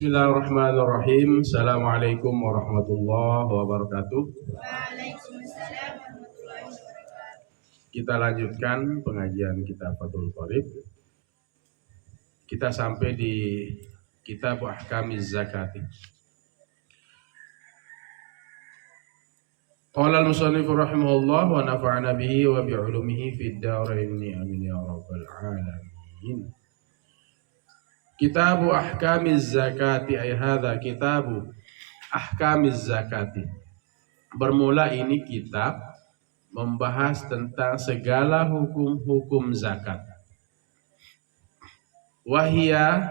Bismillahirrahmanirrahim. Assalamualaikum warahmatullahi wabarakatuh. Waalaikumsalam warahmatullahi wabarakatuh. Kita lanjutkan pengajian kitab Fathul Qorib. Kita sampai di kitab Ahkamiz Zakati. Qala al-musannif rahimahullah wa nafa'ana bihi wa bi'ulumihi fid dharain amin ya rabbal alamin. Kitabu Ahkamiz Zakati ay hadza kitabu Ahkamiz Zakati. Bermula ini kitab membahas tentang segala hukum-hukum zakat. Wahia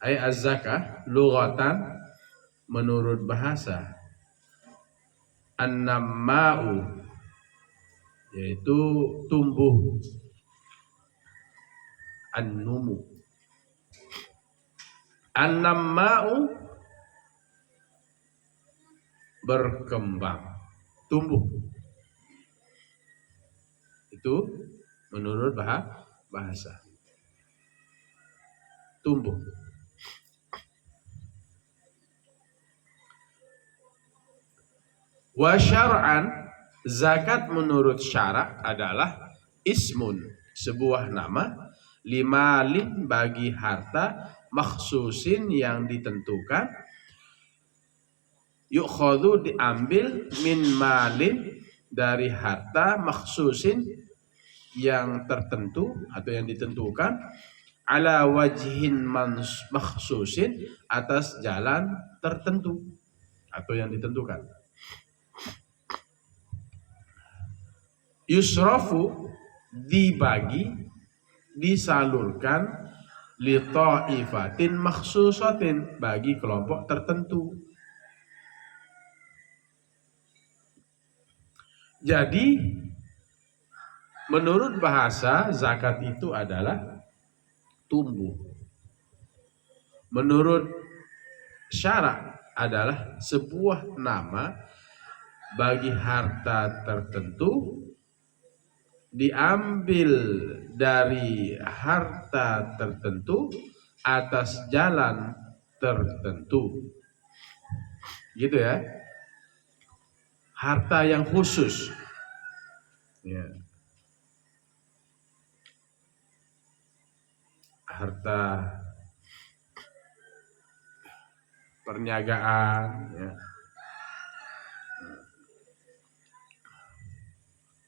ay az-zakah lughatan menurut bahasa an-namma'u yaitu tumbuh, an-numu. An-namma'u berkembang, tumbuh. Itu menurut bahasa. Tumbuh. Wa syar'an, zakat menurut syarak adalah ismun, sebuah nama, limalin bagi harta, makhsusin yang ditentukan, yukhadhu diambil, min malin dari harta, makhsusin yang tertentu atau yang ditentukan, ala wajhin makhsusin atas jalan tertentu atau yang ditentukan. Yusrafu dibagi, disalurkan, li ta'ifatin makhsusatin bagi kelompok tertentu. Jadi menurut bahasa zakat itu adalah tumbuh. Menurut syarak adalah sebuah nama bagi harta tertentu, diambil dari harta tertentu atas jalan tertentu. Gitu ya. Harta yang khusus. Ya. Harta perniagaan, ya.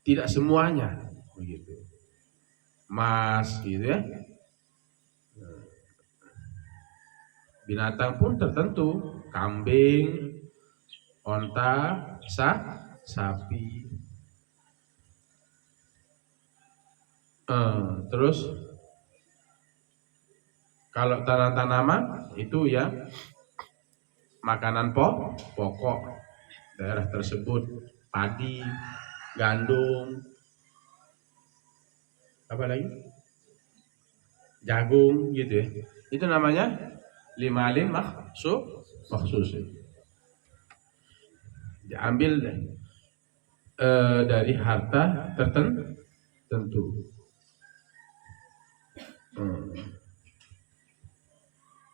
Tidak semuanya begitu. Emas gitu ya. Binatang pun tertentu, kambing, onta, sapi. Terus kalau tanaman itu ya makanan pokok daerah tersebut, padi, gandum, apa lagi? Jagung gitu ya. Itu namanya limalin makhsus. Diambil dari harta tertentu.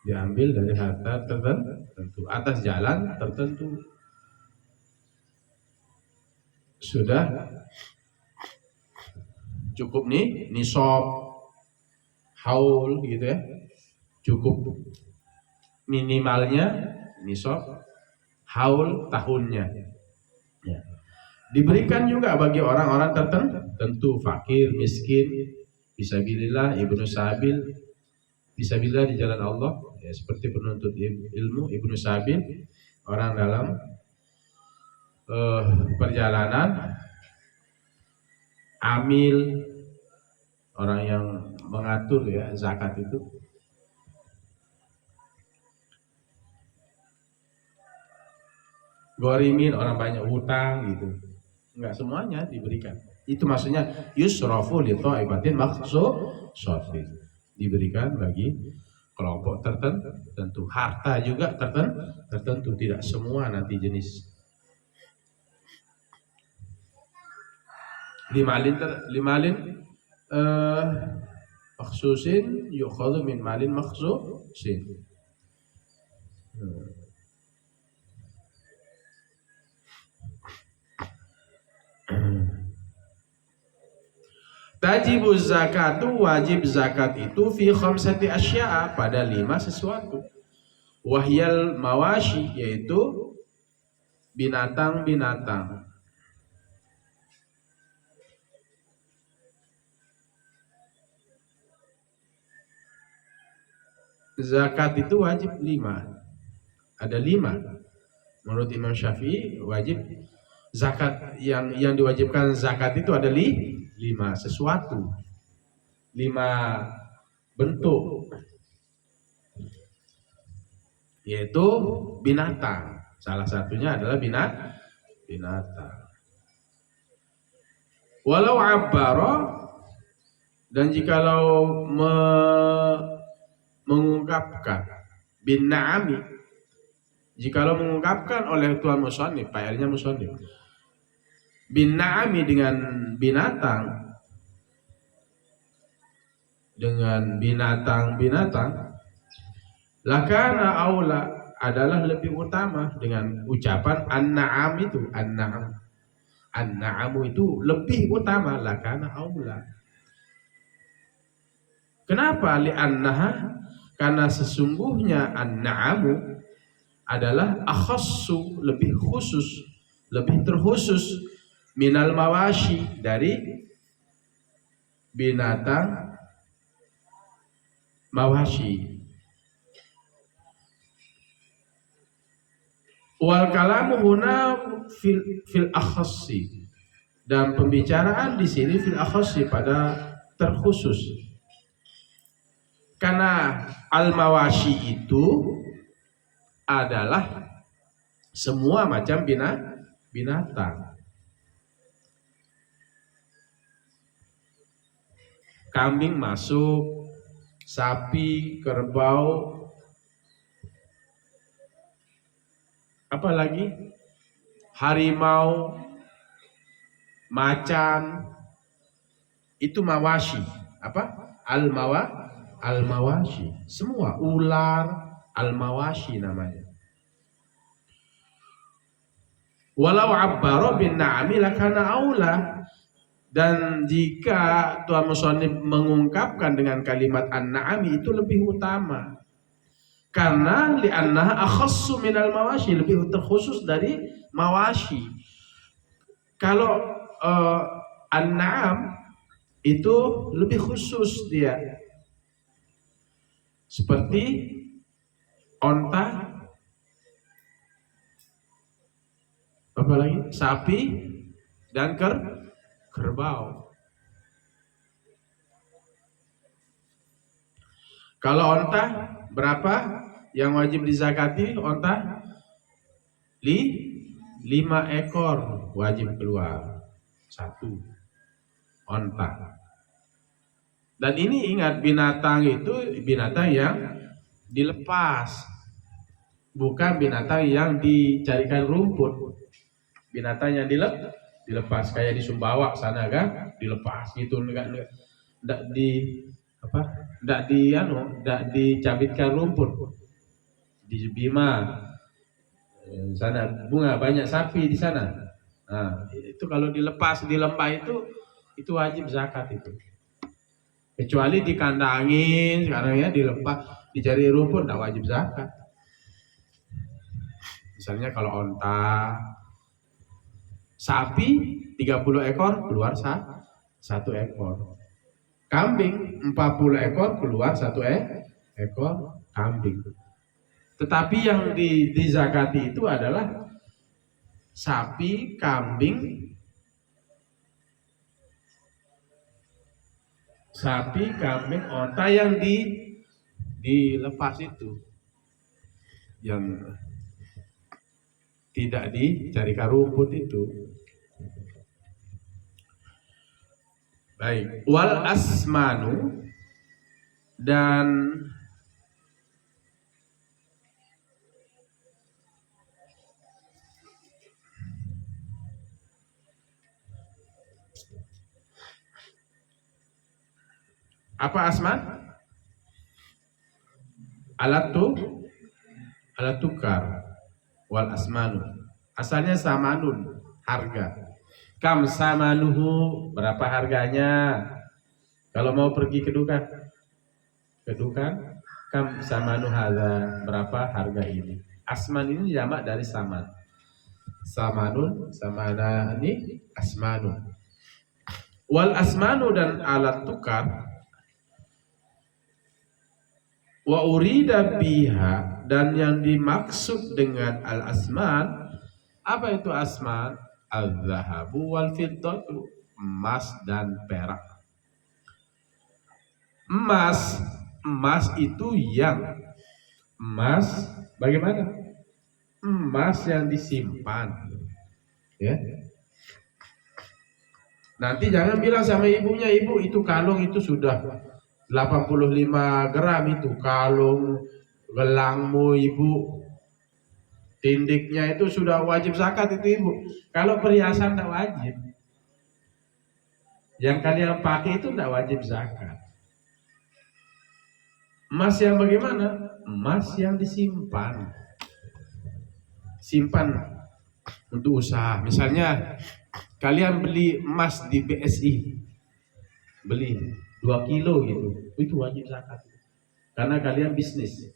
Diambil dari harta tertentu atas jalan tertentu. Sudah cukup nih nisab, haul gitu ya. Cukup minimalnya nisab, haul tahunnya. Ya. Diberikan juga bagi orang-orang tertentu, fakir, miskin, fisabilillah, ibnu sabil, fisabilillah di jalan Allah, ya, seperti penuntut ilmu, ibnu sabil, orang dalam perjalanan, amil, orang yang mengatur ya zakat itu. Gorimin, orang banyak hutang gitu. Enggak semuanya diberikan. Itu maksudnya yusrafu li ta'ibatin makhsusatin. Diberikan bagi kelompok tertentu. Harta juga tertentu, tidak semua nanti jenis. Limalin makhsusin yukhadhu min malin makhsusin. Tajibuz zakatu, wajib zakat itu fi khamsati asya'a, pada 5 sesuatu. Wahyal mawashi, yaitu binatang-binatang. Zakat itu wajib 5. Ada 5. Menurut Imam Syafi'i wajib zakat, yang diwajibkan zakat itu ada 5 sesuatu, 5 bentuk, yaitu binatang. Salah satunya adalah binatang. Walau abbara, dan jikalau mengungkapkan bin na'ami, jikalau mengungkapkan oleh Tuan Musonif, PR-nya Musonif, bin na'ami dengan binatang, lakana aula, adalah lebih utama dengan ucapan an-na'am itu, an-na'amu itu lebih utama, lakana aula. Kenapa? Li'annaha, karena sesungguhnya an-na'amu adalah akhassu, lebih khusus, lebih terkhusus, minal mawashi, dari binatang mawashi. Wal kalamu huna fil akhassi, dan pembicaraan di sini fil akhassi, pada terkhusus. Karena al mawashi itu adalah semua macam binatang. Kambing masuk, sapi, kerbau, apalagi harimau, macan, itu mawashi. Apa? Al-mawashi. Semua ular, al-mawashi namanya. Walau abbaro bin na'ami lakana aula, dan jika Tuan Musonif mengungkapkan dengan kalimat an-na'ami, itu lebih utama. Karena li'annaha akhassu minal mawashi, lebih terkhusus dari mawashi. Kalau an-na'am itu lebih khusus dia, seperti onta, apalagi sapi dan kerbau. Kalau onta berapa yang wajib dizakati? Onta 5 ekor wajib keluar, 1 onta. Dan ini ingat, binatang itu binatang yang dilepas, bukan binatang yang dicarikan rumput. Binatang yang dilepas, kayak di Sumbawa sana kan, dilepas gitu, enggak dicabitkan rumput. Di Bima sana bunga, banyak sapi di sana. Nah, itu kalau dilepas di lembah itu wajib zakat itu. Kecuali dikandangin sekarang ya, dilepas, dicari rumput, tidak wajib zakat. Misalnya kalau onta, sapi 30 ekor keluar 1 ekor. Kambing 40 ekor keluar 1 ekor kambing. Tetapi yang dizakati itu adalah sapi, kambing, onta yang dilepas itu, yang tidak dicarikan rumput itu. Baik, wal asmanu, dan apa asman? Alat tukar. Wal asmanu, asalnya samanun, harga. Kam samanuhu, berapa harganya? Kalau mau pergi ke dukan, kam samanu hadza, berapa harga ini? Asman ini jamak dari saman. Samanun, samana ini asmanun. Wal asmanu dan alat tukar, wa urida biha, dan yang dimaksud dengan al asman, apa itu asman? Al-zahabu wal fiddatu, emas dan perak. Emas itu yang emas bagaimana? Emas yang disimpan, ya. Nanti jangan bilang sama ibunya, ibu itu kalung itu sudah 85 gram itu kalung, gelangmu ibu, tindiknya itu sudah wajib zakat itu ibu. Kalau perhiasan tidak wajib. Yang kalian pakai itu tidak wajib zakat. Emas yang bagaimana? Emas yang disimpan. Simpan untuk usaha. Misalnya kalian beli emas di BSI, beli 2 kilo gitu, itu wajib zakat. Karena kalian bisnis,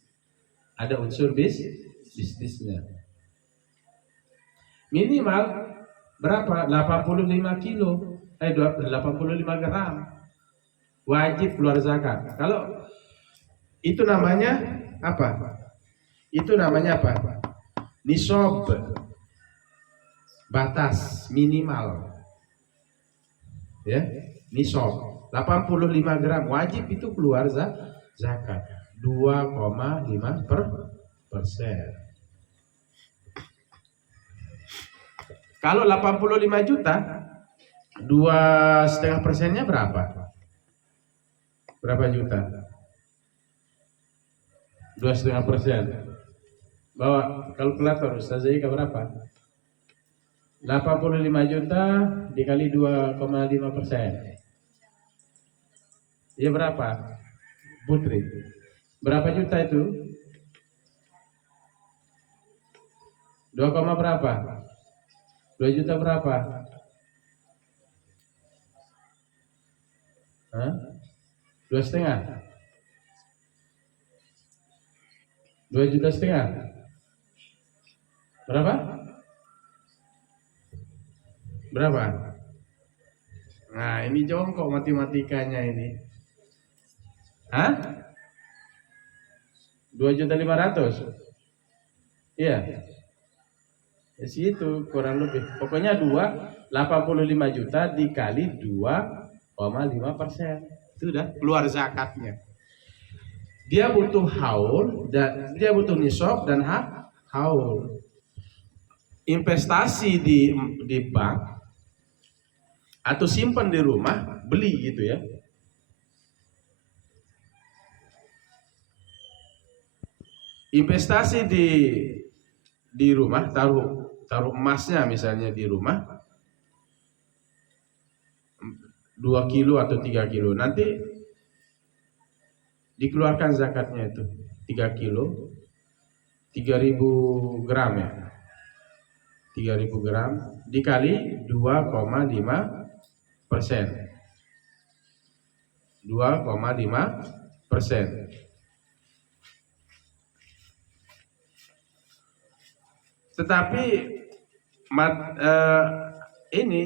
ada unsur bisnisnya. Minimal berapa? 85 kilo, 85 gram, wajib keluar zakat. Kalau itu namanya apa? Itu namanya apa? Nisab, batas minimal, ya, nisab 85 gram wajib itu keluar zakat 2,5%. Kalau 85 juta 2,5%-nya berapa? Berapa juta? 2,5%. Bawa kalkulator Ustaz Ika berapa? 85 juta dikali 2,5%. Iya berapa? Putri. Berapa juta itu? 2, berapa? 2 juta berapa? Hah? 2,5? 2,5 juta? Berapa? Berapa? Nah ini jongkok matematikanya ini. Hah? 2,5 juta? Iya. Ya situ kurang lebih. Pokoknya 85 juta dikali 2,5%. Itu udah keluar zakatnya. Dia butuh haul dan dia butuh nisab dan haul. Investasi di bank atau simpan di rumah, beli gitu ya. Investasi di rumah, taruh emasnya misalnya di rumah 2 kilo atau 3 kilo, nanti dikeluarkan zakatnya itu 3 kilo 3.000 gram ya, 3.000 gram dikali 2,5%. 2,5%. Tetapi ini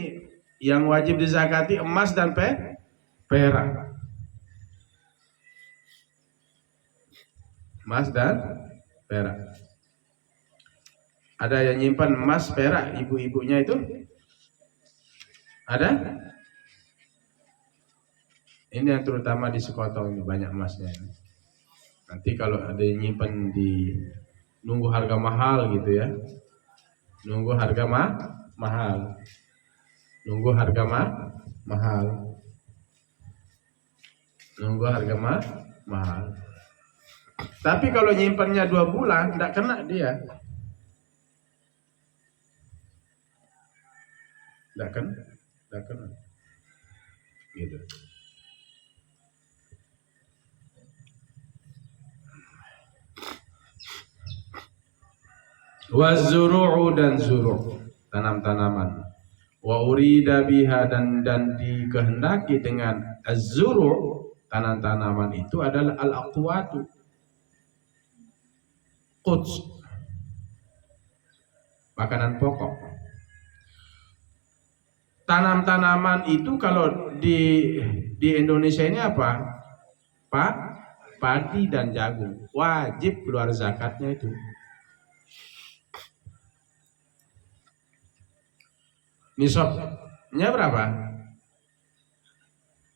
yang wajib dizakati emas dan perak. Emas dan perak. Ada yang nyimpan emas, perak, ibu-ibunya itu? Ada? Ini yang terutama di Sekotong ini banyak emasnya. Nanti kalau ada yang nyimpan di nunggu harga mahal gitu ya. Nunggu harga mahal. Nunggu harga mahal. Nunggu harga mahal. Tapi kalau nyimpannya 2 bulan tidak kena dia. Tidak kena. Gitu. Wazuru'u dan zuru', tanam-tanaman. Wa urida biha dan dikehendaki dengan Az-zuru' tanaman itu adalah al-aqwatu, quds, makanan pokok. Tanam-tanaman itu kalau di Indonesia ini apa? Padi dan jagung. Wajib keluar zakatnya itu. Nisabnya berapa?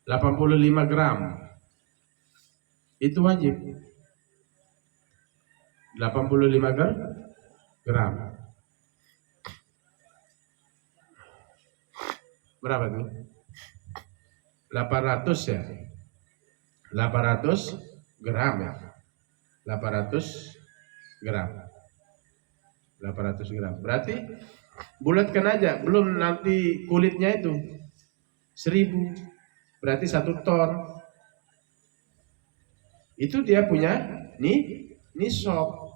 85 gram. Itu wajib. 85 gram. Berapa tuh? 800 ya. 800 gram ya. 800 gram. 800 gram. Berarti bulatkan aja, belum nanti kulitnya itu 1000. Berarti 1 ton. Itu dia punya nisab.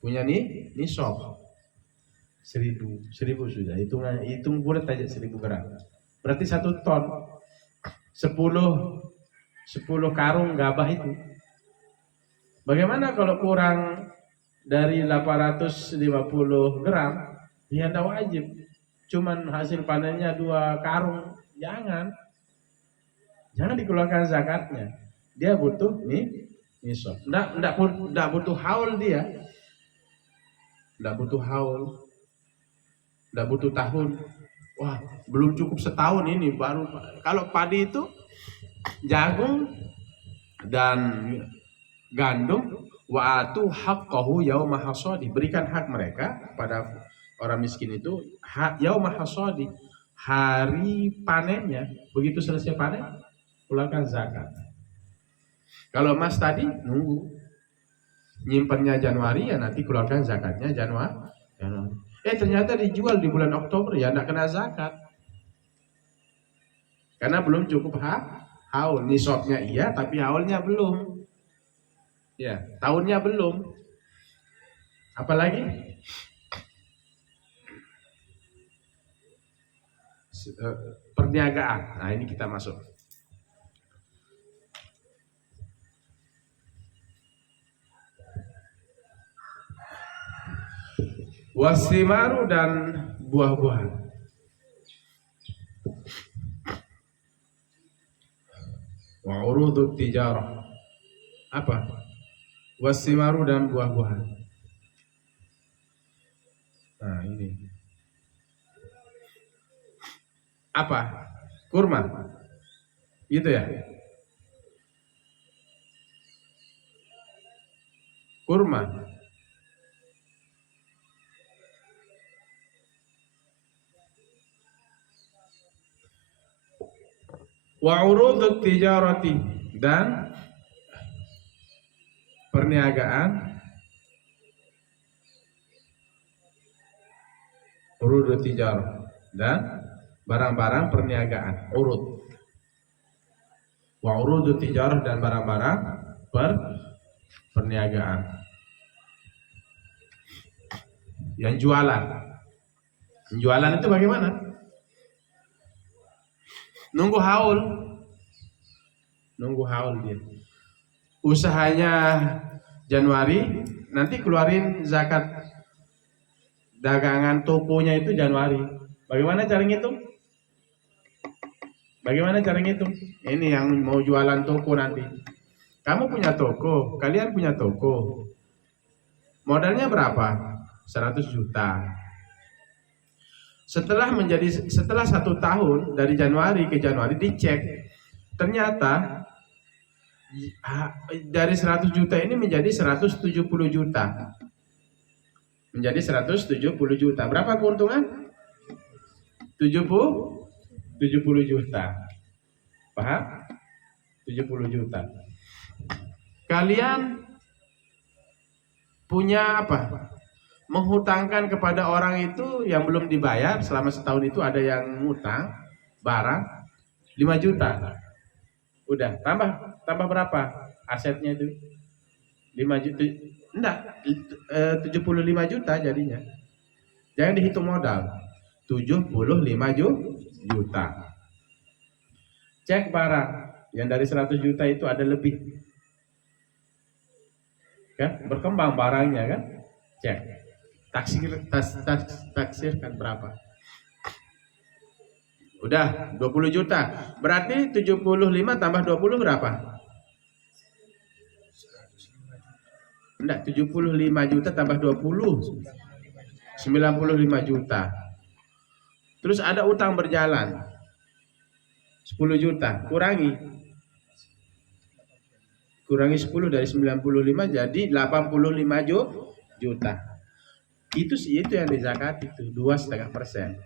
Punya nisab. 1000 sudah. Hitung bulat aja 1000 gram. Berarti 1 ton. 10 karung gabah itu. Bagaimana kalau kurang dari 850 gram? Ya tidak wajib. Cuman hasil panennya 2 karung. Jangan dikeluarkan zakatnya. Dia butuh nisab. Tidak butuh haul dia. Tidak butuh haul. Tidak butuh tahun. Wah, belum cukup setahun ini baru. Kalau padi itu jagung dan gandum, wa atu haqqahu yauma hasadi, berikan hak mereka pada orang miskin itu yauma hasadi, hari panennya. Begitu selesai panen, keluarkan zakat. Kalau emas tadi nunggu, nyimpannya Januari, ya nanti keluarkan zakatnya Januari. Ternyata dijual di bulan Oktober, ya tidak kena zakat. Karena belum cukup haul. Nisabnya iya, tapi haulnya belum. Ya, tahunnya belum. Apalagi perniagaan. Nah, ini kita masuk. Wasimaru dan buah-buahan. Wa urudut tijarah. Apa? Wasimaru dan buah-buahan. Nah, ini. Apa? Kurma. Gitu ya? Kurma. Wa urudut tijarati, dan perniagaan. Urudut tijarah dan barang-barang perniagaan. Urud. Wa urudut tijarah dan barang-barang perniagaan. Yang jualan. Jualan itu bagaimana? Nunggu haul dia. Usahanya Januari, nanti keluarin zakat dagangan tokonya itu Januari. Bagaimana cara ngitung? Ini yang mau jualan toko nanti. Kamu punya toko, kalian punya toko. Modalnya berapa? 100 juta. Setelah 1 tahun, dari Januari ke Januari dicek, ternyata dari 100 juta ini menjadi 170 juta. Menjadi 170 juta. Berapa keuntungan? 70 juta. Paham? 70 juta. Kalian punya apa? Menghutangkan kepada orang itu yang belum dibayar selama setahun, itu ada yang ngutang barang 5 juta. Udah, tambah berapa asetnya itu? 5 juta. Enggak, 75 juta jadinya. Jangan dihitung modal. 75 juta. Cek barang yang dari 100 juta itu ada lebih. Kan berkembang barangnya kan? Cek. Taksirkan berapa? Udah 20 juta. Berarti 75 tambah 20 berapa? Enggak, 75 juta tambah 20. 95 juta. Terus ada utang berjalan 10 juta. Kurangi 10 dari 95 jadi 85 juta. Itu yang dizakat itu 2,5%.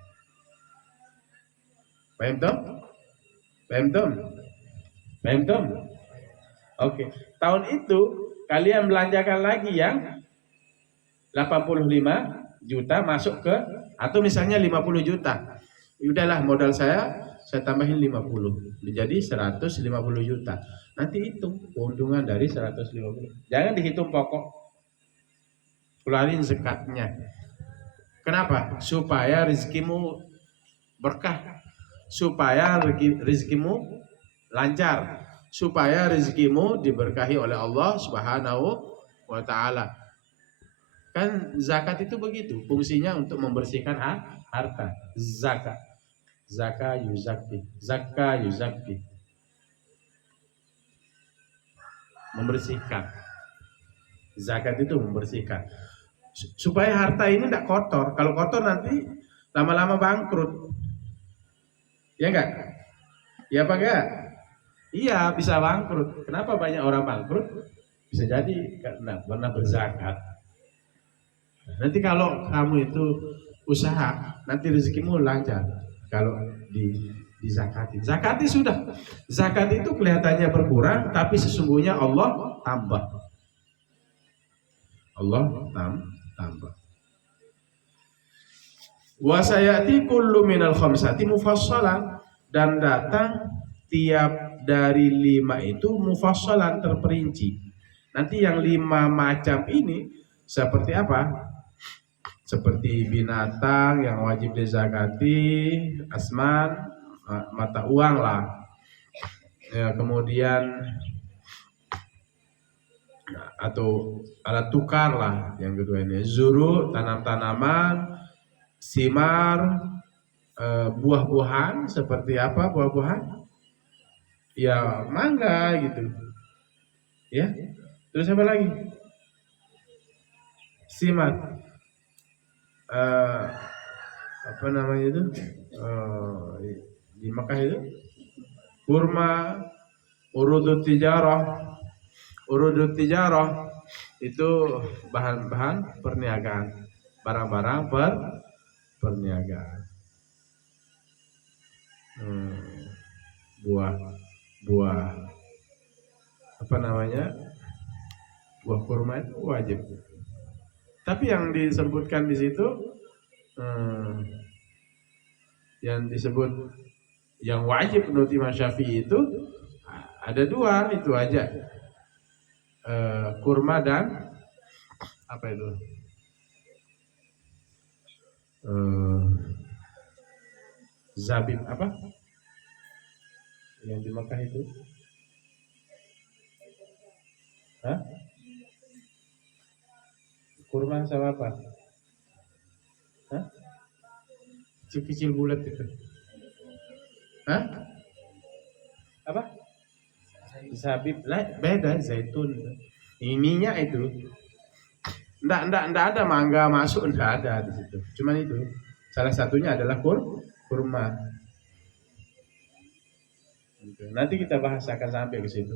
Paham tom? Paham tom? Oke. Tahun itu kalian belanjakan lagi yang 85 juta masuk ke, atau misalnya 50 juta. Udahlah modal saya tambahin 50 menjadi 150 juta. Nanti hitung keuntungan dari 150. Jangan dihitung pokok. Keluarin zakatnya. Kenapa? Supaya rezekimu berkah. Supaya rezekimu lancar. Supaya rezekimu diberkahi oleh Allah Subhanahu wa Ta'ala. Kan zakat itu begitu, fungsinya untuk membersihkan harta. Zakah yuzakki. Membersihkan. Zakat itu membersihkan. Supaya harta ini tidak kotor. Kalau kotor nanti lama-lama bangkrut. Ya enggak? Ya apa enggak? Iya, bisa bangkrut. Kenapa banyak orang bangkrut? Bisa jadi karena pernah berzakat. Nanti kalau kamu itu usaha, nanti rezekimu lancar. Kalau di zakati. Zakati sudah. Zakat itu kelihatannya berkurang, tapi sesungguhnya Allah tambah. Allah tambah. Wa sayati kullu minal khamsati mufassalan, dan datang tiap dari 5 itu mufassalan, terperinci. Nanti yang 5 macam ini seperti apa? Seperti binatang yang wajib dizakati, asman, mata uang lah. Ya, kemudian atau alat tukar lah yang kedua ini. Zuru, tanam-tanaman, simar, buah-buahan. Seperti apa buah-buahan? Ya mangga gitu. Ya. Terus apa lagi? Simar. Apa namanya itu? Di Makkah itu kurma, urudut tijarah itu bahan-bahan perniagaan, barang-barang perniagaan. Buah apa namanya? Buah kurma itu wajib. Tapi yang disebutkan di situ, yang disebut yang wajib menurut Imam Syafi'i itu ada 2 itu aja, kurma dan apa itu, zabib apa? Yang di Makkah itu, kurma sama apa? Kecil-kecil bulat itu. Apa? Zabib lah, beda zaitun. Ininya itu. Ndak ada mangga masuk, ndak ada di situ. Cuman itu. Salah satunya adalah kurma. Nanti kita bahas, akan sampai ke situ.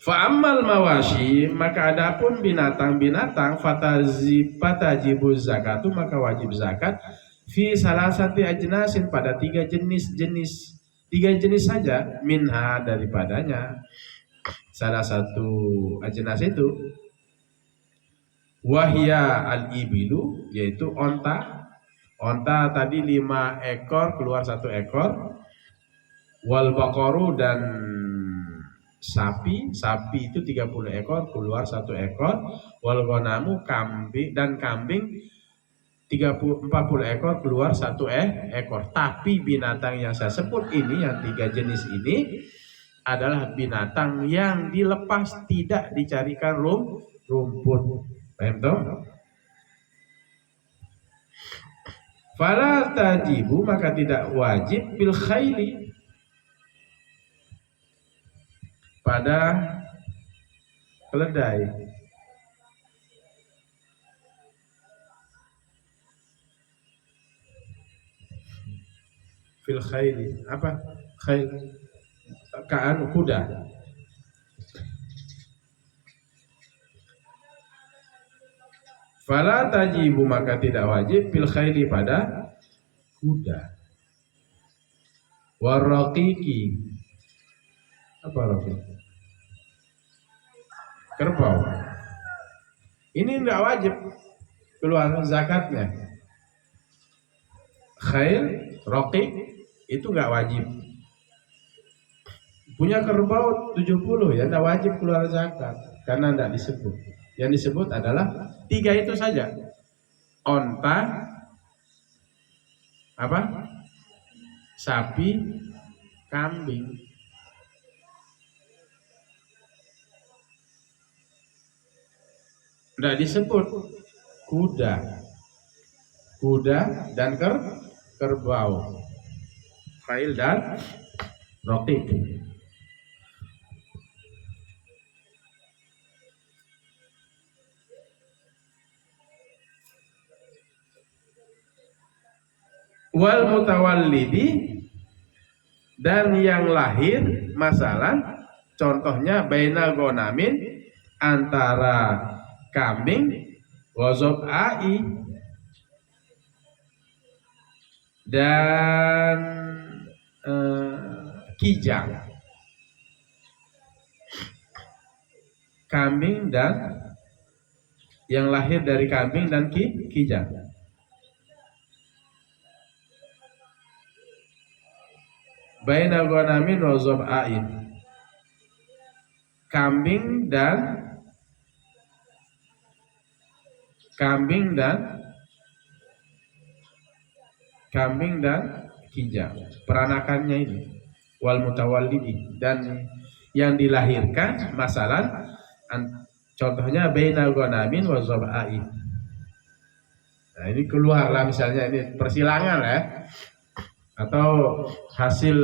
Fa'ammal mawashi, maka adapun binatang-binatang, fatajibu zakatu, maka wajib zakat fi salasati ajnasin, pada 3 jenis. 3 jenis saja, minha, daripadanya. Salah satu ajnas itu wahya al-ibilu, yaitu onta. Onta tadi 5 ekor, keluar 1 ekor. Wal baqaru, dan sapi itu 30 ekor, keluar 1 ekor. Wal ghanamu, kambing, dan kambing 40 ekor keluar 1 ekor. Tapi binatang yang saya sebut ini, yang 3 jenis ini adalah binatang yang dilepas, tidak dicarikan rumput. Paham toh? Fala tajibu, maka tidak wajib bil khayli, pada keledai. Fil khayli, apa? Khayl, kaan kuda. Fala tajibu, maka tidak wajib fil khayli, pada kuda. Waraqiqi, apa raqiq? Kerbau. Ini enggak wajib keluar zakatnya. Khayl, raqiq itu enggak wajib. Punya kerbau 70 ya enggak wajib keluar zakat karena enggak disebut. Yang disebut adalah 3 itu saja. Onta, apa? Sapi, kambing. Enggak disebut kuda. Kuda dan kerbau. Khayl dan raqiq. Wal mutawallidi, dan yang lahir, masalah contohnya bainal gonamin, antara kambing, wazob ai, dan kijang. Kambing dan yang lahir dari kambing dan kijang. Bainal ghanamin wa zab'ain, kambing dan kijang, peranakannya ini. Wal mutawallidi, dan yang dilahirkan, masalah contohnya bainal ghanamin wa zab'ain. Nah, ini keluarlah misalnya ini persilangan ya, atau hasil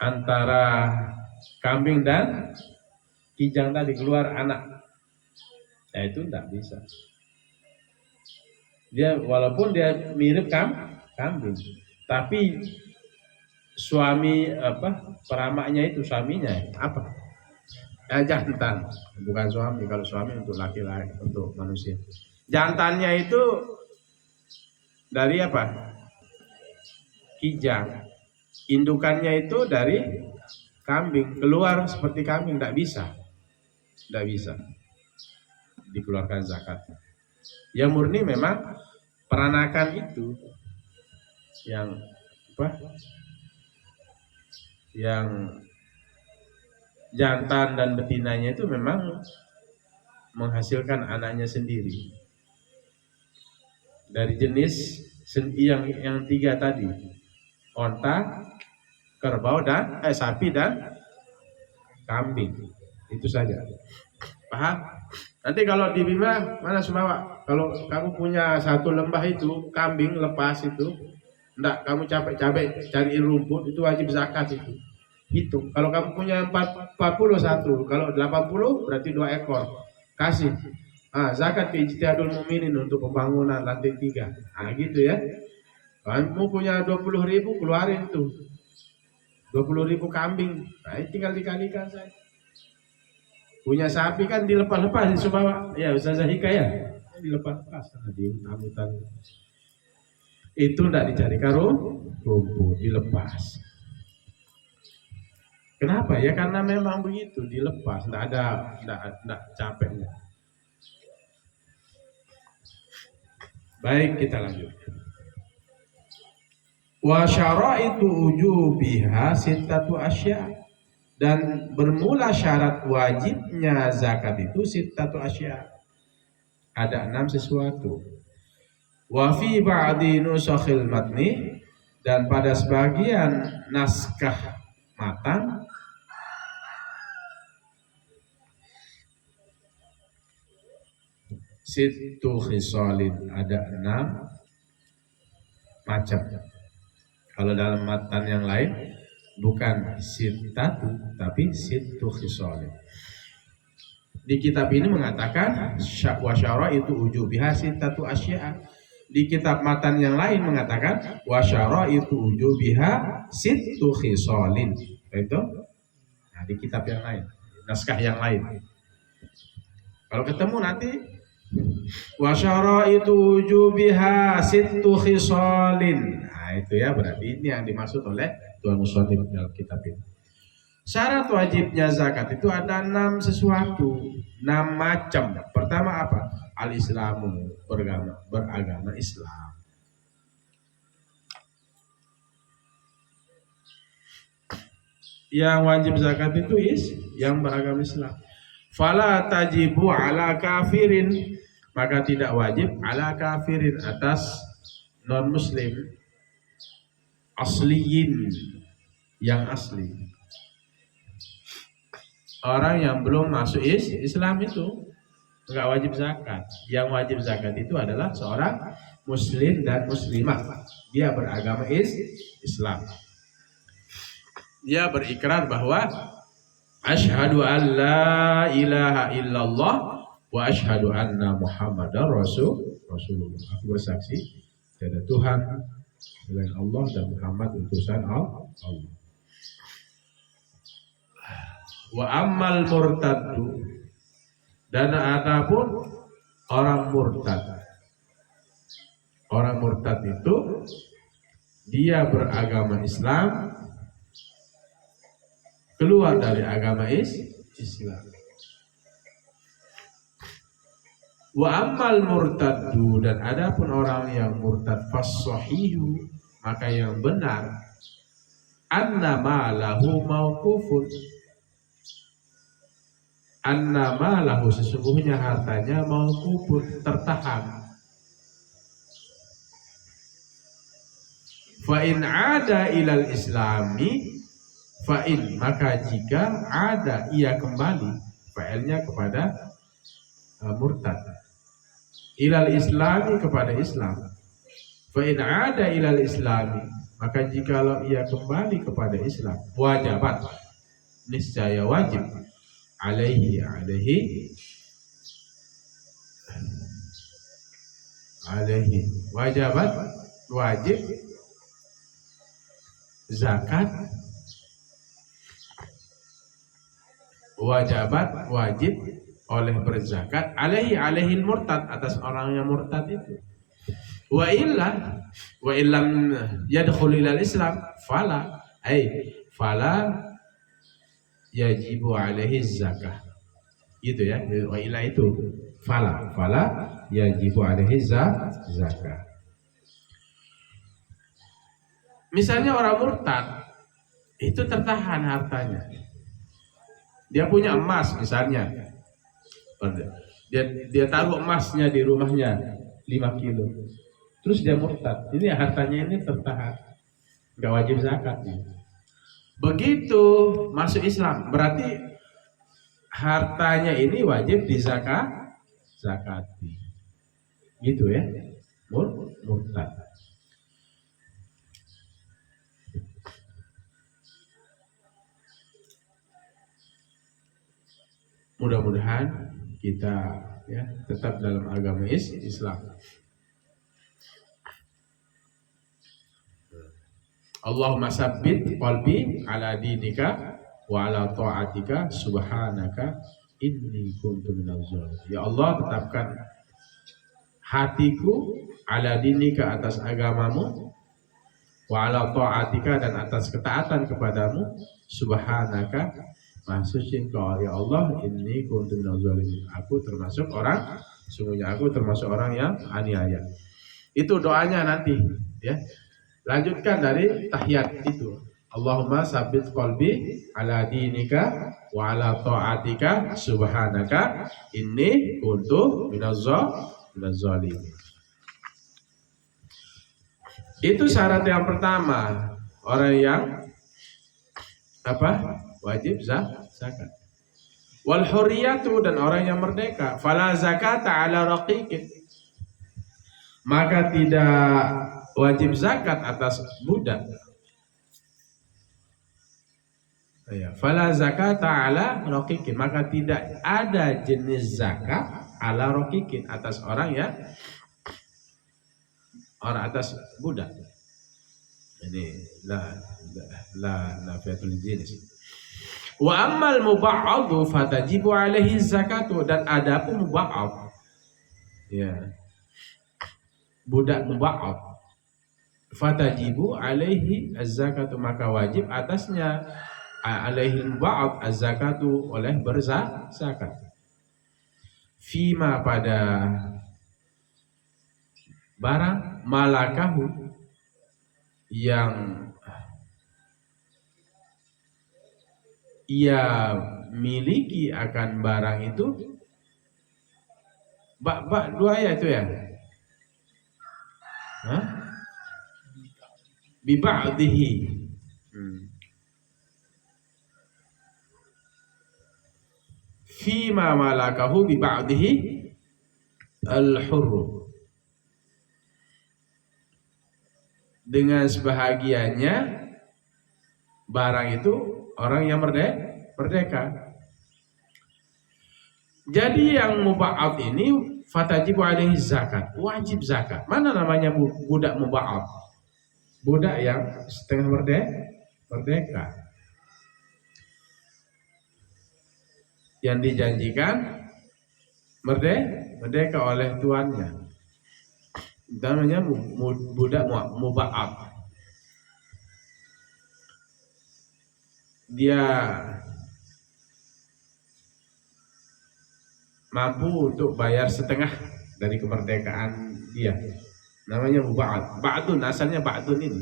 antara kambing dan kijang tadi, keluar anak. Nah, itu tidak bisa. Dia walaupun dia mirip kambing, tapi suami peramaknya itu, suaminya apa? Jantan, bukan suami. Kalau suami untuk laki-laki, untuk manusia. Jantannya itu dari apa? Kijang. Indukannya itu dari kambing. Keluar seperti kambing, tidak bisa dikeluarkan zakat. Yang murni memang peranakan itu, yang yang jantan dan betinanya itu memang menghasilkan anaknya sendiri dari jenis yang 3 tadi, onta, kerbau dan sapi dan kambing. Itu saja. Paham? Nanti kalau di Bima mana Sumawa, kalau kamu punya 1 lembah itu kambing lepas itu, enggak kamu capek-capek cari rumput, itu wajib zakat itu. Itu kalau kamu punya 41, kalau 80 berarti 2 ekor. Kasih. Zakat fi ijtihadul mu'minin untuk pembangunan lantai 3. Gitu ya. Kamu punya 20.000, keluarin tuh 20.000 kambing. Nah, tinggal dikalikan saja. Punya sapi kan dilepas-lepas di Sumawa. Ya, Ustazah Hikayah dilepas-lepas di hutan. Itu enggak dicarikan rumput, dilepas. Kenapa? Ya karena memang begitu, dilepas, enggak capeknya. Baik, kita lanjut. Wa syaraitu ujubiha sittatu asya, dan bermula syarat wajibnya zakat itu sittatu asya, Ada 6 sesuatu. Wa fi ba'di nusakhil matni, dan pada sebagian naskah matan sittu khisalin, ada 6 macam. Kalau dalam matan yang lain bukan sittatu tapi sittu khisalin. Di kitab ini mengatakan wa syara itu ujubiha sittatu asya'a. Di kitab matan yang lain mengatakan wa syara itu ujubiha sittu khisalin. Itu nah, di kitab yang lain, naskah yang lain. Kalau ketemu nanti wa syara itu ujubiha sittu khisalin. Nah, itu ya, berarti ini yang dimaksud oleh Tuan Musonif dalam kitab ini. Syarat wajibnya zakat itu ada 6 sesuatu, 6 macam. Pertama apa? Al-Islamu, beragama Islam. Yang wajib zakat itu yang beragama Islam. Fala tajibu ala kafirin, maka tidak wajib ala kafirin, atas non muslim asliyin, yang asli. Orang yang belum masuk Islam itu enggak wajib zakat. Yang wajib zakat itu adalah seorang muslim dan muslimah. Dia beragama Islam. Dia berikrar bahwa asyhadu an la ilaha illallah wa asyhadu anna Muhammadar Rasulullah. Aku bersaksi tiada Tuhan selain Allah dan Muhammad utusan Allah. Wa ammal murtaddu, dan adapun orang murtad. Orang murtad itu dia beragama Islam, keluar dari agama Islam. Wa ammal murtaddu, dan adapun orang yang murtad fas-sahihu, maka yang benar anna ma lahu mauqufun, anna ma lahu, sesungguhnya hartanya mauqufun, tertahan. Fa in ada ilal islami, fa in, maka jika ada, ia kembali, fa'ilnya kepada murtad, ilal islami, kepada Islam. Fa in ada ilal islami, maka jikalau ia kembali kepada Islam, wajabat, niscaya wajib, alaihi wajabat, wajib zakat, wajabat, wajib oleh berzakat, alaihi murtad, atas orang yang murtad itu. Wa illam yadkhul ilal Islam fala yajibu alaihi zakah. Gitu ya. Wa illa itu fala yajibu alaihi zakah. Misalnya orang murtad itu tertahan hartanya. Dia punya emas misalnya. Dia taruh emasnya di rumahnya 5 kilo. Terus dia murtad. Ini hartanya ini tertahan. Enggak wajib zakat. Begitu masuk Islam, berarti hartanya ini wajib zakati. Gitu ya. Murtad. Mudah-mudahan kita ya tetap dalam agama Islam. Allahumma sabbit qalbi ala dinika wa ala ta'atika subhanaka inni kuntu minaz zalimin. Ya Allah, tetapkan hatiku ala dinika, atas agamamu, wa ala ta'atika, dan atas ketaatan kepadamu, subhanaka, maha suci Engkau ya Allah, inni kuntu minaz zalimin, aku termasuk orang, sungguhnya aku termasuk orang yang aniaya. Itu doanya nanti ya. Lanjutkan dari tahiyat itu. Allahumma sabbit qalbi ala dinika wa ala ta'atika subhanaka inni kuntu minaz zalimin. Itu syarat yang pertama, orang yang apa? Wajib zakat. Wal hurriyatu, dan orang yang merdeka, fala zakata ala raqiqin, maka tidak wajib zakat atas budak. Ya, fala zakata ala raqiqin, maka tidak ada jenis zakat ala raqiqin atas orang ya, orang atas budak. Ini la fiatul jenis. Wa ammal muba'adhu fatajibu alaihi zakatu, dan adapun muba'ad, ya, budak muba'ad, fatajibu alaihi az-zakatu, maka wajib atasnya alaihi muba'ad az-zakatu, oleh berzakat. Fima, pada barang, malakahu, yang ia miliki akan barang itu. Dua ayat itu ya. Bi ba'dihi. Fima malakahu bi ba'dihi al-hurru, dengan sebahagiannya barang itu orang yang merdeka. Jadi yang muba'ad ini fatajibu alaihi zakat, wajib zakat. Mana namanya budak muba'ad? Budak yang setengah merdeka. Yang dijanjikan merdeka oleh tuannya. Namanya budak muba'ad. Dia mampu untuk bayar setengah dari kemerdekaan dia. Namanya muba'ad. Ba'dun, asalnya ba'dun ini.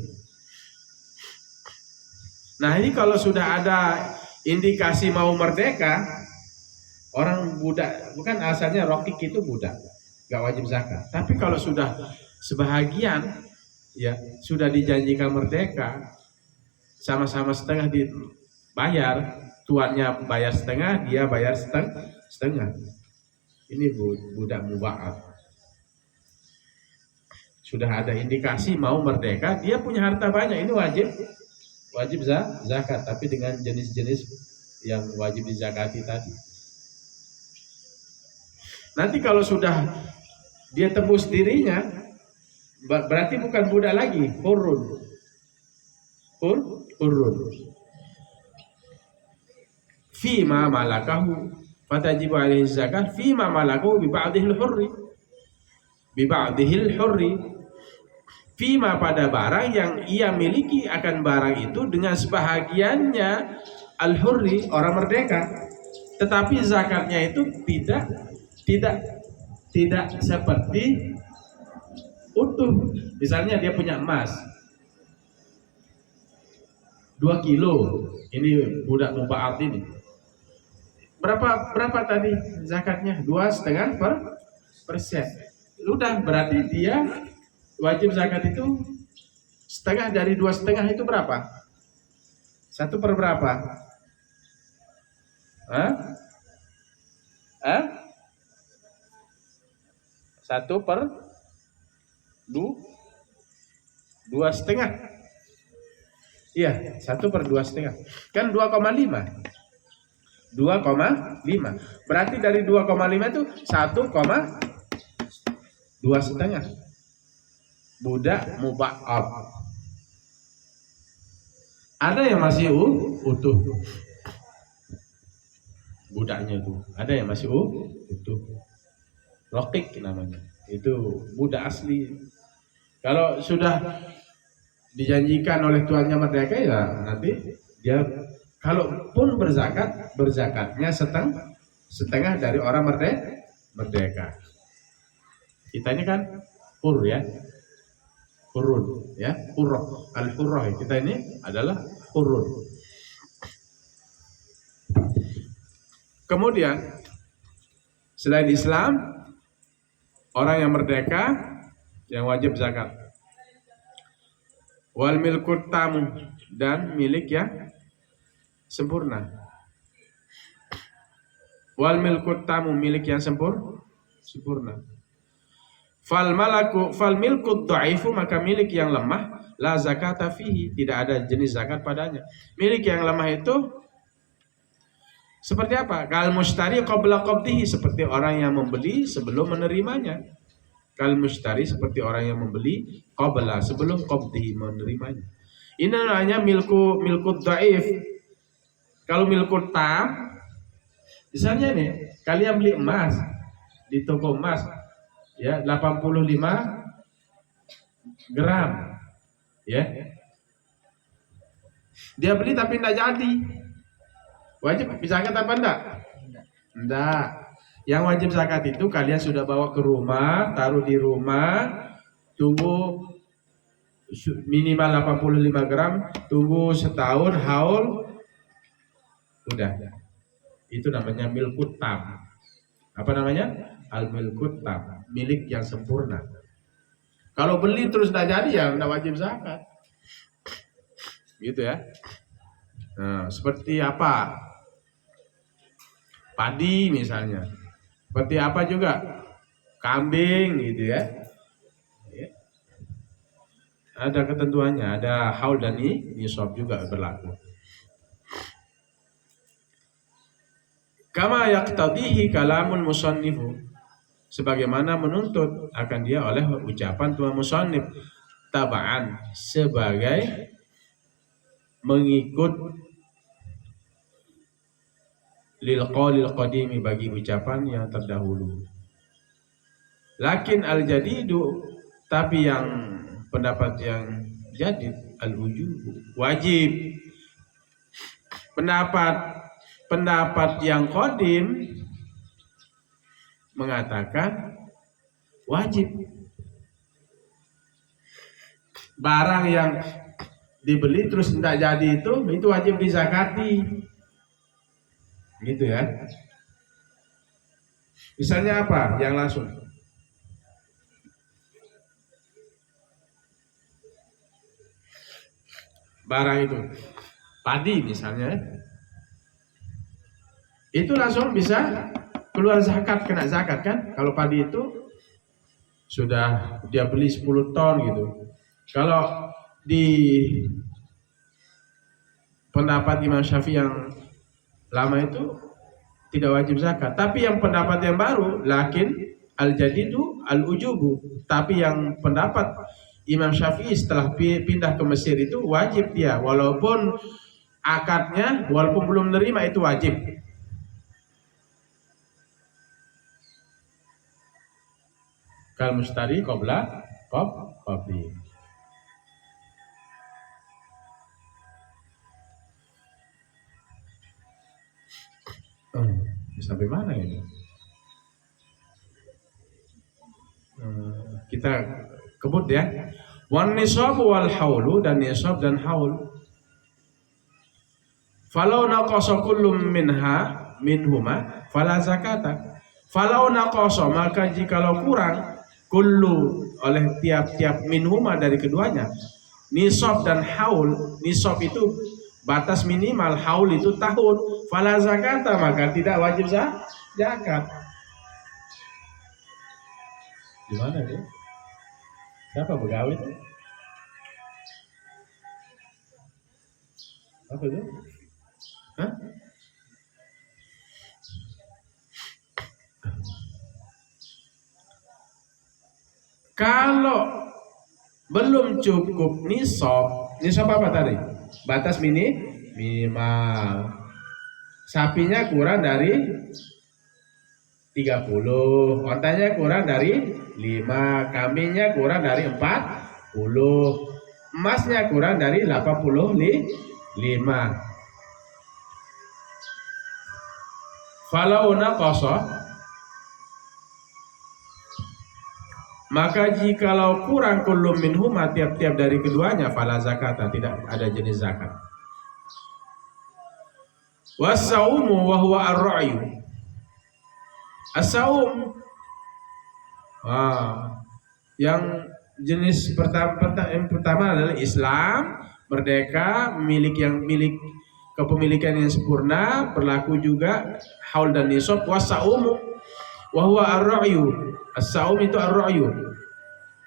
Nah, ini kalau sudah ada indikasi mau merdeka, orang budak, bukan asalnya rokik itu budak, gak wajib zakat. Tapi kalau sudah sebahagian, ya sudah dijanjikan merdeka, sama-sama setengah dibayar, tuannya bayar setengah, dia bayar setengah. Ini budak muba'ad. Sudah ada indikasi mau merdeka, dia punya harta banyak, ini wajib zakat, tapi dengan jenis-jenis yang wajib dizakati tadi. Nanti kalau sudah dia tebus dirinya, berarti bukan budak lagi, hurun. Fima malakahu fatajibu alaihi zakat fima malakahu bi ba'dihil hurri, fima, pada barang yang ia miliki akan barang itu dengan sebahagiannya al-hurri, orang merdeka. Tetapi zakatnya itu tidak seperti utuh. Misalnya dia punya emas 2 kilo, ini budak muba'ad ini. Berapa tadi zakatnya? 2,5%. Udah, berarti dia wajib zakat itu setengah dari 2,5 itu berapa? 1 per berapa? 1 per 2,5. Iya, 1 per 2,5. Kan 2,5. 2,5. Berarti dari 2,5 itu 1,2,5. Budak muba'ad. Ada yang masih utuh. Budaknya itu. Ada yang masih utuh. Rokik namanya. Itu budak asli. Kalau sudah dijanjikan oleh tuannya merdeka, ya nanti dia kalaupun berzakatnya setengah dari orang merdeka. Kita ini kan hur ya, hurun ya, hurrah, al-hurrah. Kita ini adalah hurun. Kemudian selain Islam, orang yang merdeka yang wajib zakat. Wal milkut tamu, dan milik yang sempurna. Wal milkut tamu, milik yang sempurna. Fal milkut dha'ifu, maka milik yang lemah, la zakata fihi, tidak ada jenis zakat padanya. Milik yang lemah itu seperti apa? Kal mustari qabla qabdihi, seperti orang yang membeli sebelum menerimanya. Kal mustari, seperti orang yang membeli qabla, sebelum qabdihi, menerimanya. Ini namanya milkut dhaif. Kalau milkut tam, misalnya nih, kalian beli emas di toko emas, ya 85 gram, ya. Dia beli tapi tidak jadi. Wajib zakat apa enggak? Enggak. Yang wajib zakat itu kalian sudah bawa ke rumah, taruh di rumah, tunggu minimal 85 gram, tunggu setahun, haul, udah. Itu namanya milkut tam. Apa namanya? Al-milkut tam, milik yang sempurna. Kalau beli terus tidak jadi, ya tidak wajib zakat. Gitu ya. Nah, seperti apa? Padi misalnya. Seperti apa juga? Kambing gitu ya. Ada ketentuannya, ada haul dan nisab juga berlaku. Kama yaqtadihi kalamul musannifu, sebagaimana menuntut akan dia oleh ucapan tua musannif, taba'an, sebagai mengikut lil qaulil qadimi, bagi ucapan yang terdahulu. Lakin al jadidu, tapi yang pendapat yang jadid, al wujub, wajib. Pendapat yang qadim mengatakan wajib. Barang yang dibeli terus tidak jadi itu wajib dizakati. Gitu ya. Misalnya apa? Yang langsung. Barang itu padi misalnya, itu langsung bisa keluar zakat, kena zakat kan? Kalau padi itu sudah dia beli 10 ton gitu. Kalau di pendapat Imam Syafi'i yang lama itu tidak wajib zakat. Tapi yang pendapat yang baru, lakin al-jadidu al-ujubu. Tapi yang pendapat Imam Syafi'i setelah pindah ke Mesir itu wajib dia, walaupun akadnya, walaupun belum menerima itu wajib. Kal mustari qabla qabdi. Sampai mana ini? Kita kebut ya. Wan nisab wal haulu, dan nisab dan haul. Falau naqasa kullum minhuma fala zakata. Falau naqasa, maka jikalau kurang kullu, oleh tiap-tiap minhuma, dari keduanya, nisab dan haul. Nisab itu batas minimal, haul itu tahun. Fala zakata, maka tidak wajib zakat. Gimana dia? Siapa begawi itu? Apa itu? Hah? Kalau belum cukup nisab apa tadi? Batas minimal. Sapinya kurang dari 30, ontanya kurang dari 5, kambingnya kurang dari 40, emasnya kurang dari 85. Falau naqasa, maka jikalau kurang kullum minhuma, tiap-tiap dari keduanya, fala zakata, tidak ada jenis zakat. Wasaumu wa huwa ar-ra'yu. As-saum, yang jenis yang pertama adalah Islam, merdeka, milik kepemilikan yang sempurna, berlaku juga haul dan nisab. Wasaumu wa huwa ar-ra'yu. As-saum itu ar-ra'yu.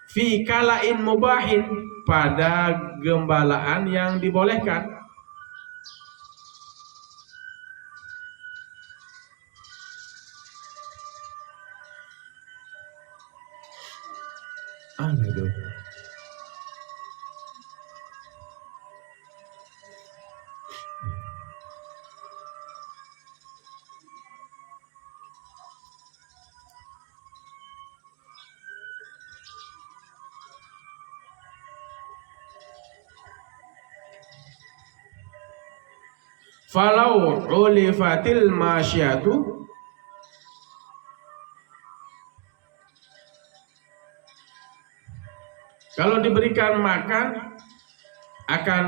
Fi kalain mubahin, pada gembalaan yang dibolehkan. Aduh. Falau ulifatil masyatu, kalau diberikan makan akan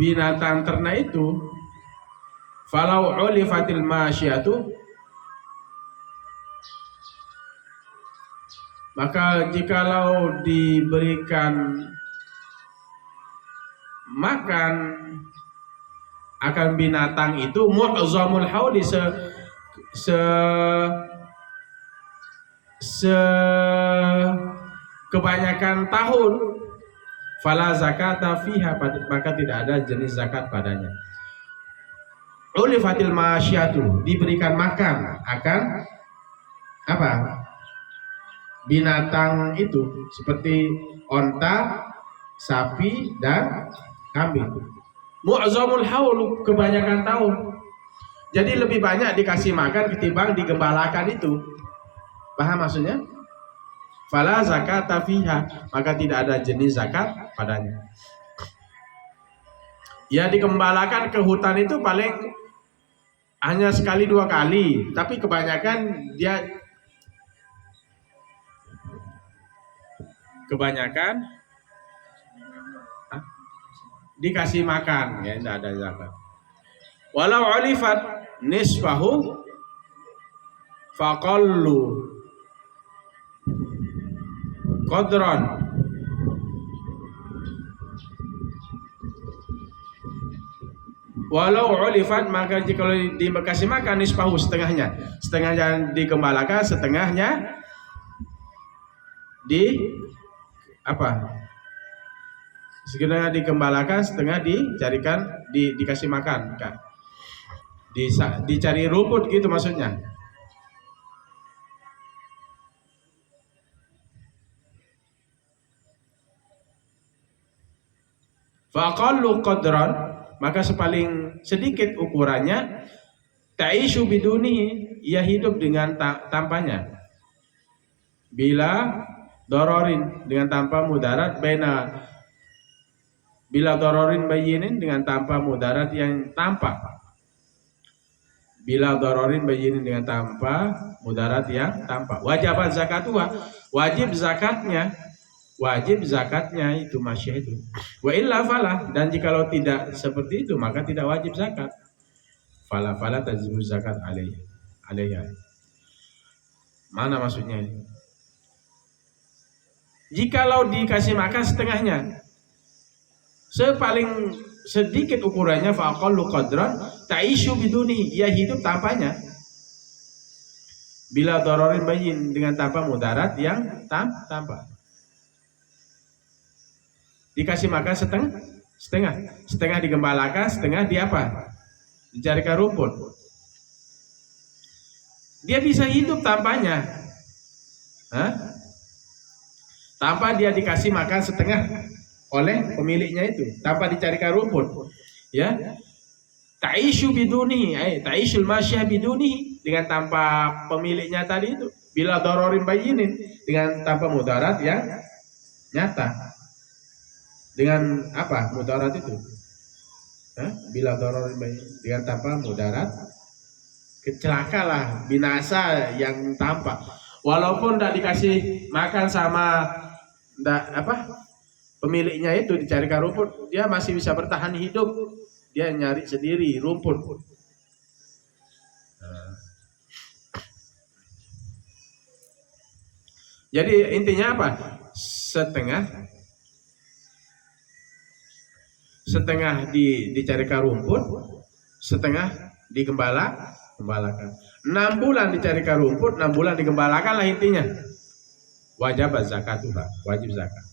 binatang ternak itu, falau ulifatil masyatu, maka jikalau diberikan makan akan binatang itu mu'zamul hauli, kebanyakan tahun, fala zakata fiha, maka tidak ada jenis zakat padanya. Ulifatil masyatu, diberikan makan akan apa? Binatang itu, seperti onta, sapi, dan kambing. Mu'zamul haul, kebanyakan tahun. Jadi lebih banyak dikasih makan ketimbang digembalakan itu. Paham maksudnya? Fala zakata fiha, maka tidak ada jenis zakat padanya. Ya, digembalakan ke hutan itu paling hanya sekali 2 kali, tapi kebanyakan dikasih makan, ya tidak ada zakat. Walau alifat nisfahu faqallu qadran, walau ulifat, maka jika dikasih makan nisfahu, setengahnya digembalakan, setengahnya setengah digembalakan, setengah dicarikan, dikasih makan, kan? Dicari rumput gitu maksudnya. Faqallu qadran, maka sepaling sedikit ukurannya, ta'ishu bidunihi, ia hidup dengan tanpanya. Bila dororin, dengan tanpa mudarat, bila dororin bayinin, dengan tanpa mudarat yang tampak. Bila dororin bayinin, dengan tanpa mudarat yang tampak. Wajibat zakatuha, wajib zakatnya itu masyah itu. Wa illa falah, dan jikalau tidak seperti itu maka tidak wajib zakat. Fala tajibu zakat alaiha. Mana maksudnya ini? Jikalau dikasih makan setengahnya, sepaling sedikit ukurannya, faqallu qadran ta'ishu biduni, ia hidup tanpanya. Bila dororin bayin, dengan tanpa mudarat yang tampak. Dikasih makan setengah digembalakan, setengah dicarikan rumput. Dia bisa hidup tanpanya, tanpa dia dikasih makan setengah oleh pemiliknya itu, tanpa dicarikan rumput, ya. Ta'ishu biduni, ta'ishul masyah biduni, dengan tanpa pemiliknya tadi itu. Bila dororin bayinin, dengan tanpa mudarat yang nyata. Dengan apa mudarat itu? Bila dororin bayinin, dengan tanpa mudarat, kecelakalah, binasa yang tampak. Walaupun tidak dikasih makan sama pemiliknya itu, dicarikan rumput, dia masih bisa bertahan hidup dia nyari sendiri rumput. Nah. Jadi intinya apa? Setengah dicarikan rumput, setengah digembalakan. 6 bulan dicarikan rumput, 6 bulan digembalakan lah intinya. Wajib zakat, wajib zakat.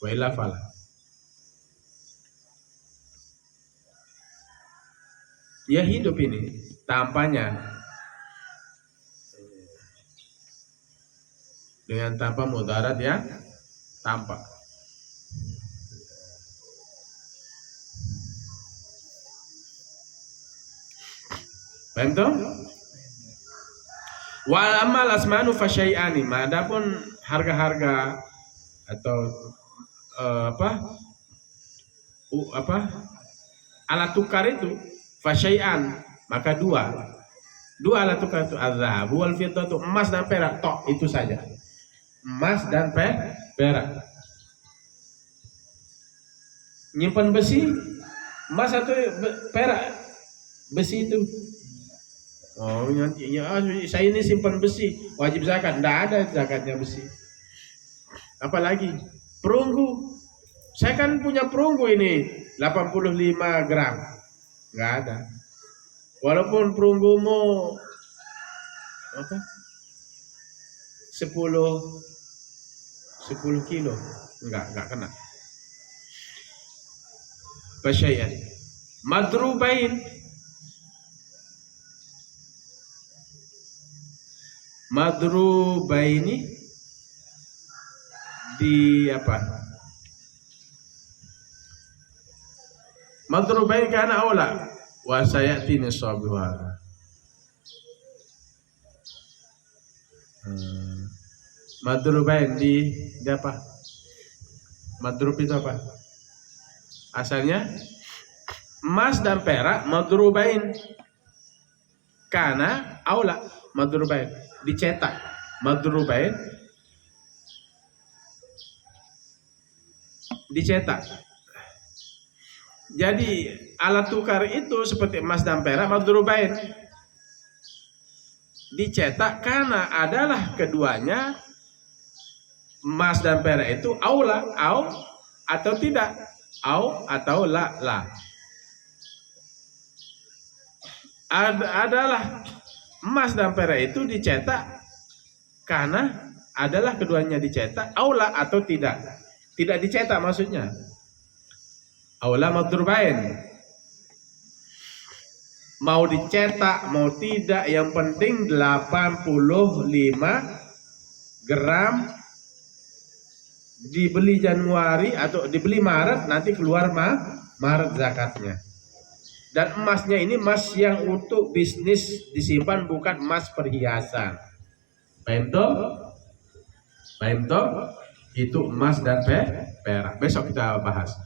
Wa illa fala. Ya hidup ini tampaknya dengan tanpa mudarat ya tampak. Paham toh? Wa amal asmanu fasyai'ani, adapun harga-harga atau alat tukar itu fasyai'an, maka dua alat tukar itu az-zahab wal fiddatu, emas dan perak, tok, itu saja. Emas dan perak. Nyimpan besi, emas atau perak, besi itu. Oh ya, saya ini simpan besi, wajib zakat. Tidak ada zakatnya besi. Apalagi perunggu. Saya kan punya perunggu ini 85 gram. Nggak ada. Walaupun perunggumu 10 kilo, nggak kena. Fasyai'an madrubain. Madrubaini di apa? Madrubain kana aula wa sayati nisabuha. Madrubain di apa? Madrub itu apa? Asalnya emas dan perak, madrubain kana aula, madrubain dicetak, madrubain dicetak. Jadi alat tukar itu seperti emas dan perak, madrubain dicetak karena adalah keduanya, emas dan perak itu aula, atau tidak, atau la. Adalah emas dan perak itu dicetak karena adalah keduanya dicetak, aula atau tidak dicetak maksudnya. Aula madrubain. Mau dicetak mau tidak, yang penting 85 gram, dibeli Januari atau dibeli Maret, nanti keluar Maret zakatnya. Dan emasnya ini emas yang untuk bisnis disimpan, bukan emas perhiasan. Paham toh? Itu emas dan perak. Besok kita bahas.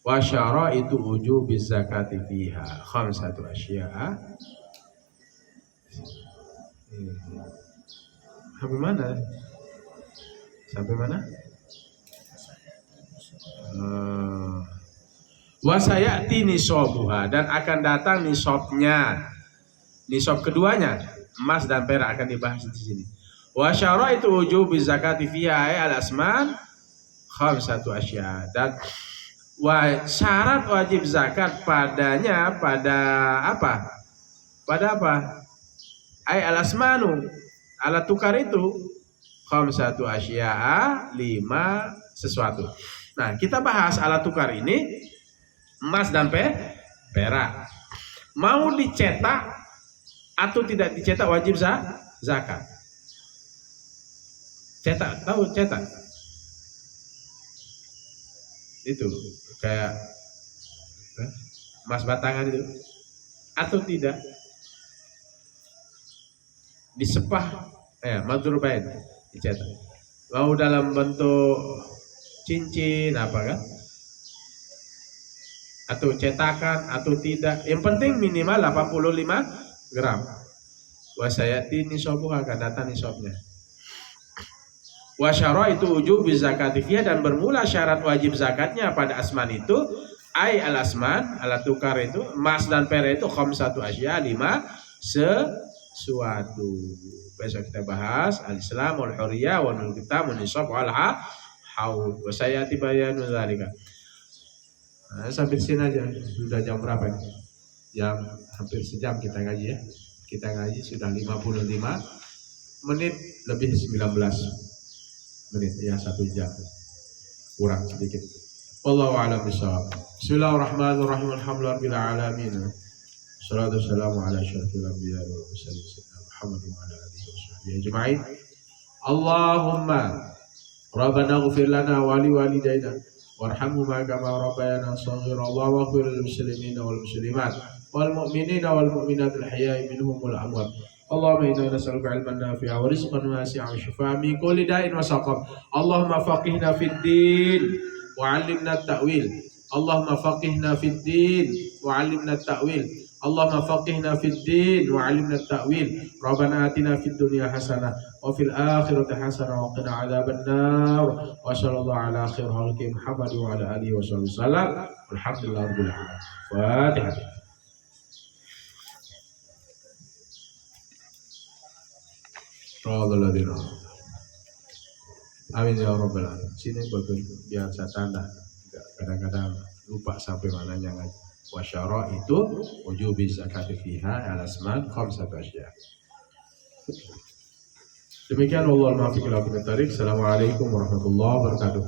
Wa syaraitu wujubi zakati fiha khamsatu asya'a. Sampai mana? Wasayati nisabuha, dan akan datang nisabnya, nisab keduanya, emas dan perak akan dibahas di sini. Wa syaraitu wujubi zakati fiha al asman khamsatu asya, dan syarat wajib zakat padanya pada apa? Ay al asmanu, alat tukar itu khamsatu asya, 5 sesuatu. Nah, kita bahas alat tukar ini, emas dan perak. Mau dicetak atau tidak dicetak wajib zakat. Cetak, tahu cetak? Itu kayak emas batangan itu, atau tidak disepah, madrubain dicetak. Mau dalam bentuk cincin apa kan? Atau cetakan atau tidak, yang penting minimal 85 gram. Wasayati nisabuha, akan datang nisabnya. Wa syaraitu wujubi zakati fiha, dan bermula syarat wajib zakatnya pada asman itu Ai al-asman, alat tukar itu, emas dan perak itu khamsatu asya, 5 sesuatu. Besok kita bahas al-Islam wal huriyah wal kitab wal nisab wal haud. Saya bayanu dzalika. Nah, sampai sini aja. Sudah jam berapa nih? Jam hampir sejam kita ngaji ya. Kita ngaji sudah 55 menit lebih 19 menit ya, 1 jam. Kurang sedikit. Wallahu a'lam bishawab. Bismillahirrahmanirrahim. Alhamdulillahirabbil alamin. Salatu wassalamu ala asyrafil anbiya'i wal mursalin sayyidina Muhammad wa ala alihi washabbihi ajma'in. Allahumma rabbana ighfir lana wa li walidayna warhamhuma kama rabbayana shaghira. Allahumma ighfir lil muslimina wal muslimat wal mu'minina wal mu'minat al ahya'i minhum wal amwat. Allahumma inna nas'aluka 'ilman nafi'a wa rizqan wasi'an wa shifaan min kulli da'in wa saqam. Allahumma faqihna fid din wa 'allimna at-ta'wil. Allahumma faqihna fid din wa 'allimna at-ta'wil. Allahumma faqihna fid din wa 'allimna at-ta'wil. Rabbana atina fid dunya hasanah wa fil akhirati hasanah wa qina 'adzaban nar. Wa sallallahu ala khairi khalqi Muhammad wa ala alihi wasallam. Alhamdulillahirabbil alamin. Fatihah. Amin ya rabbal alamin. Sini bagian biar saya tanda. Kadang-kadang lupa sampai mananya ngaji. Wasyara itu wujubi zakati fiha al-asman khamsatu asya. Demikian, wallahu a'lam bishawab. Assalamualaikum warahmatullahi wabarakatuh.